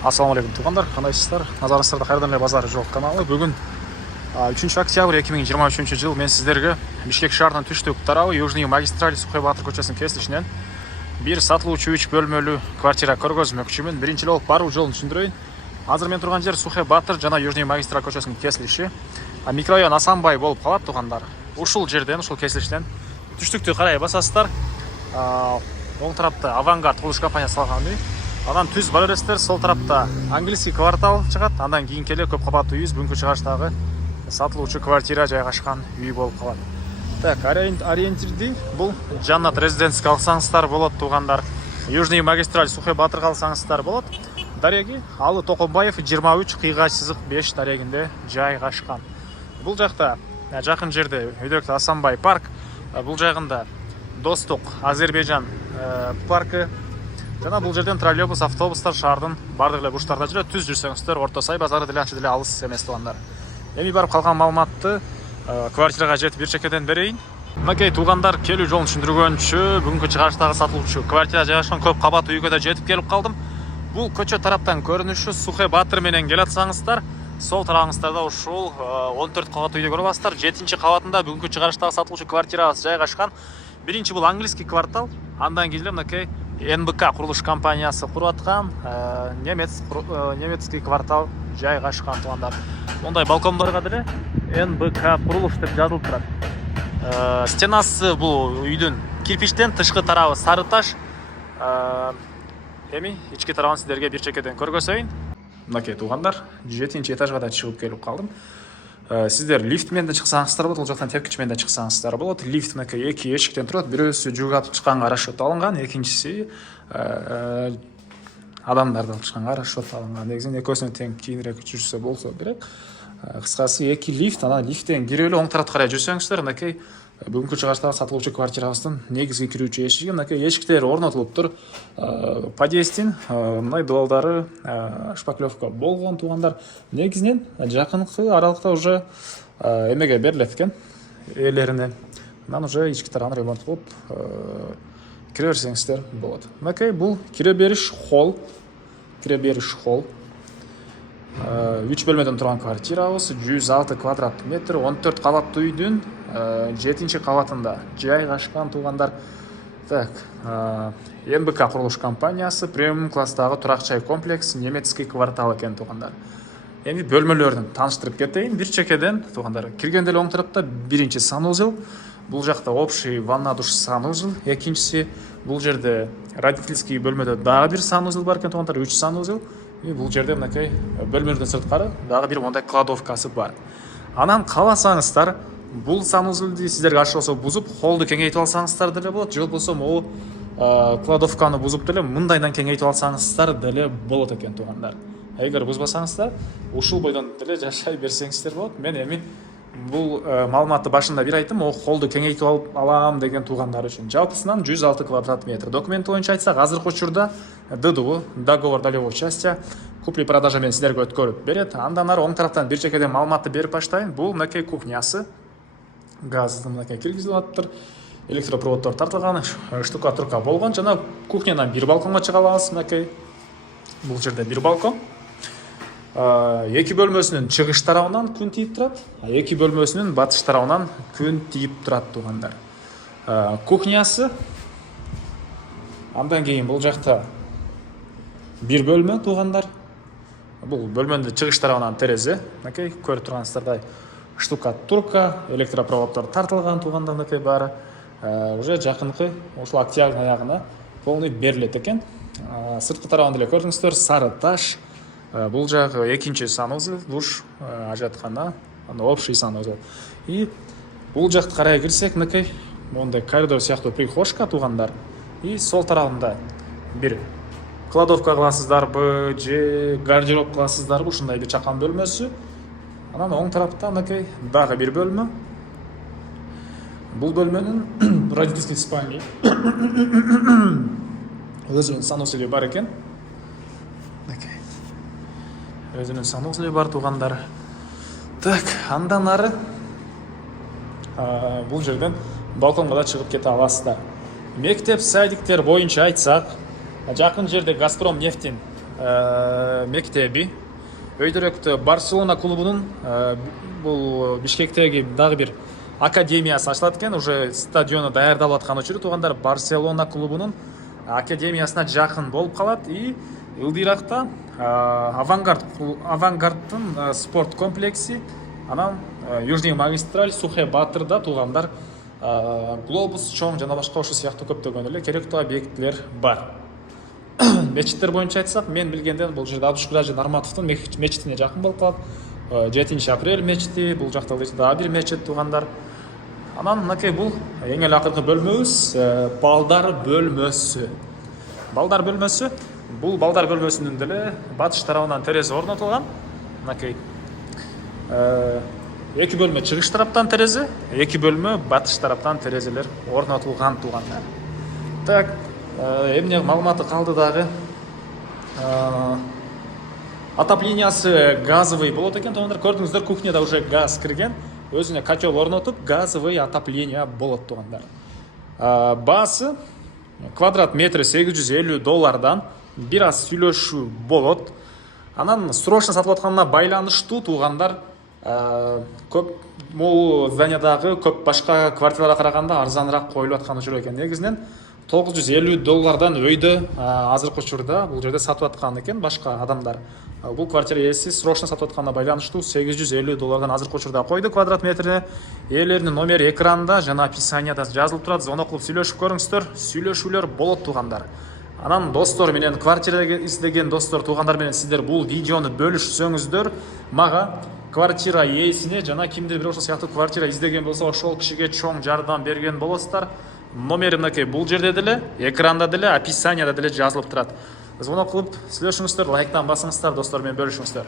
Ассалаумағалейкум туғандар, қандайсыздар? Назарыңыздарда қайырдан эле базары жоқ каналы. Бүгін 3 октябрь 2023 жыл мен сіздерге Бишкек шаарынан түштүк тарабы Южный магистраль Сухой Батыр көчөсүнүн кесилишинен бир сатылуучу 3 бөлмөлүү квартира көргөзмөкчүмүн. Биринчи эле баруу жолун түшүндүрөйүн. Азыр мен турган жер Сухой Батыр жана Южный магистраль көчөсүнүн кесилиши. Микрорайон Асанбай болуп калат туғандар. Ушул жерден, ушул кесилиштен түштүктү карай басасыздар. Оң тарапта Авангард курулуш компаниясы салган үй. Анан түз бар бересиздер, сол тарапта английский квартал чыгат. Андан кийин келе көп кабаттуу үй, бүгүнкү чыгыштагы сатылуучу квартира жайгашкан үй болуп калат. Так, ориентирди бул Жаннат резиденцияга алсаңыздар болот тугандар. Южный магистраль Сухой Батырга алсаңыздар болот. Дареги Алы Токонбаев 23 5 дарегинде жайгашкан. Бул жакта жакын жерде өйдөрүктүү Асанбай парк, бул жагында Достук Азербайжан паркы. Жана бул жерден троллейбус, автобустар шаардын бардык эле бурчтарында жүрөт. Түз жүрсөңүздөр, Орто Сай базары деле анча деле алыс эмес туугандар. Эми барып калган маалыматты квартирага жетип бир чекеден берейин. Мынакей туугандар, келүү жолун түшүндүргөнчү, бүгүнкү чыгыштагы сатылуучу квартира жайгашкан көп кабаттуу үйгө да жетип келип калдым. Бул көчө тараптан көрүнүшү Сухой Батыр менен келатсаңыздар, сол тарабыңыздарда ушул 14 кабаттуу үйдү көрүп аласыздар. 7-чи кабатында бүгүнкү чыгыштагы сатылуучу квартирабыз жайгашкан. Биринчи бул английский квартал, андан кийин мынакей НБК курулуш компаниясы куруп аткан немецкий квартал жайгашкан туугандар. Мондай балкондорго деле НБК курулуш деп жазылып турат. Стенасы бул үйдүн кирпичтен, тышкы тарабы сары таш. Эми ички тарабын сиздерге бир чекеден көргөзөйүн. Мынакей туугандар, 7-чи этажга да чыгып келип калдым. Сиздер лифт менен да чыксаңыздар болот, ал жактан тепкич менен да чыксаңыздар болот. Лифт мынакей 2 эшиктен турат. Бирөөсү жүк алып чыкканга расчет алынган, экинчиси адамдарды алып чыкканга расчет алынган. Негизинен экөөсүнө тең кийинирээк жүрсө болсо керек. Кыскасы 2 лифт, анан лифттен кирип эле оң тарапка карай жүрсөңүздөр, мынакей бүгүнкү чыгыштагы сатылуучу квартирабыздын негизги кирүүчү эшиги. Мынакей эшиктер орнотулуптур. Подъездин мындай дуалдары шпаклевка болгон туугандар. Негизинен жакынкы аралыкта уже эмеге берилет экен ээлерине. Анан уже ички тарабын ремонт кылып кире берсеңиздер болот. Мынакей бул кире бериш холл. 3 бөлмөдөн турган квартирабыз, 106 квадрат метр, 14 кабаттуу үйдүн 7-чи кабатында жайгашкан туугандар. Так, НБК курулуш компаниясы, премиум класстагы турак жай комплекс, немецкий квартал экен туугандар. Эми бөлмөлөрдүн тааныштырып кетейин бир чекеден туугандар. Киргенде эле оң тарапта биринчи санузел, бул жакта общий ванна душ санузел, экинчиси бул жерде родительский бөлмөдө дагы бир санузел бар экен туугандар, 3 санузел. И бул жерде мынакей бөлмөлөрдөн сырткары дагы бир мондай кладовкасы бар. Анан кааласаңыздар, бул санузелди сиздерге аш болсо бузуп, холду кеңейтип алсаңыздар деле болот, же болбосо могу кладовканы бузуп деле мындайдан кеңейтип алсаңыздар деле болот экен туугандар. Эгер бузбасаңыздар, ушул бойдон деле жашай берсеңиздер болот. Мен эми бул маалыматты башында бир айттым, о холду кеңейтип алам деген туугандар үчүн. Жалпысынан 106 квадрат метр. Документ боюнча айтсак, азыркы учурда ДДУ, договор долевого участия, купли-продажа менен сиздерге өткөрүп берет. Андан ары оң тараптан бир чекеден маалыматты берип баштайын. Бул мынакей кухнясы. Газды мынакей киргизип атыптыр. Электропроводдор тартылган, штукатурка болгон. Жана кухнядан бир балконго чыга алабыз. Мынакей бул жерде бир балкон. 2 бөлмөсүнүн чыгыш тарабынан күн тийип турат, 2 бөлмөсүнүн батыш тарабынан күн тийип турат туугандар. Кухнясы. Андан кийин бул жакта бир бөлмө туугандар. Бул бөлмөнүн чыгыш тарабынан терезе, мынакей көрүп турганыңыздардай штукатурка, электропроводдор тартылган туугандар, мынакей баары уже жакынкы ушул октябрь аягына полный берилет экен. Сырткы тарабын деле көрдүңүздөр, сары таш. Бул жагы экинчи санузел, душ, ажаткана, общий санузел. И бул жакты карай кирсек, мынакей мондай коридор сыяктуу прихожка туугандар. И сол тарабында бир кладовка кыласыздарбы, же гардероб кыласыздарбы, ушундай бир чакан бөлмөсү. Анан оң тарапта мынакей дагы бир бөлмө. Бул бөлмөнүн родительский спальня өзүнүн санузели бар экен. Өзүнүн санузели бар туугандар. Так, андан ары бул жерден балконго да чыгып кете аласыздар. Мектеп садиктер боюнча айтсак, жакын жерде Газпром нефтин мектеби. Өйдөрөктө Барселона клубунун бул Бишкектеги дагы бир академиясы ачылат экен. Уже стадиону даярдалып аткан учуру туугандар Барселона клубунун академиясына жакын болуп калат. И ылдыйракта Авангардтын спорт комплекси, анан Южный магистраль Сухай Батырда туугандар глобус, чоң жана башка ошол сыяктуу көптөгөн эле керектүү объектилер бар. Мечиттер боюнча айтсак, мен билгенден бул жерде Абдушкур Нарматовдун мечитине жакын болуп калат. 7-апрель мечити, бул жакта дагы бир мечит туугандар. Анан мынакей бул эң эле акыркы бөлмөбүз, балдар бөлмөсү. Балдар бөлмөсү, бул балдар бөлмөсүнүн деле батыш тарабынан терезе орнотулган. Мынакей эки бөлмө чыгыш тараптан терезе, эки бөлмө батыш тараптан терезелер орнотулган туугандар. Так, эмне маалыматы калды дагы? Отоплениясы газовый болот экен туугандар. Көрдүңүздөр, кухняда уже газ кирген. Өзүнө котел орнотуп, газовый отопление болот туугандар. Баасы квадрат метри $850. Бир аз сүйлөшүү болот. Анан срочно сатылып атканына байланыштуу туугандар, көп бул зданиядагы көп башка квартираларга караганда арзаныраак коюлуп аткан учур экен. Негизинен $950 өйдө азыркы учурда бул жерде сатып аткан экен башка адамдар. Бул квартира ээси срочно сатып атканына байланыштуу $850 азыркы учурда койду квадрат метрине. Ээлеринин номери экранда жана описанияда жазылып турат. Звонок кылып сүйлөшүп көрүңүздөр. Сүйлөшүүлөр болот туугандар. Анан достор менен, квартира издеген достор, туугандар менен сиздер бул видеону бөлүшсөңүздөр, мага квартира ээсине жана кимдир бир ошол сыяктуу квартира издеген болсо, ошол кишиге чоң жардам берген болосуздар. Номери мынакей бул жерде деле, экранда деле, описанияда деле жазылып турат. Звонок кылып сүйлөшүңүздөр, лайктан басыңыздар, достор менен бөлүшүңүздөр.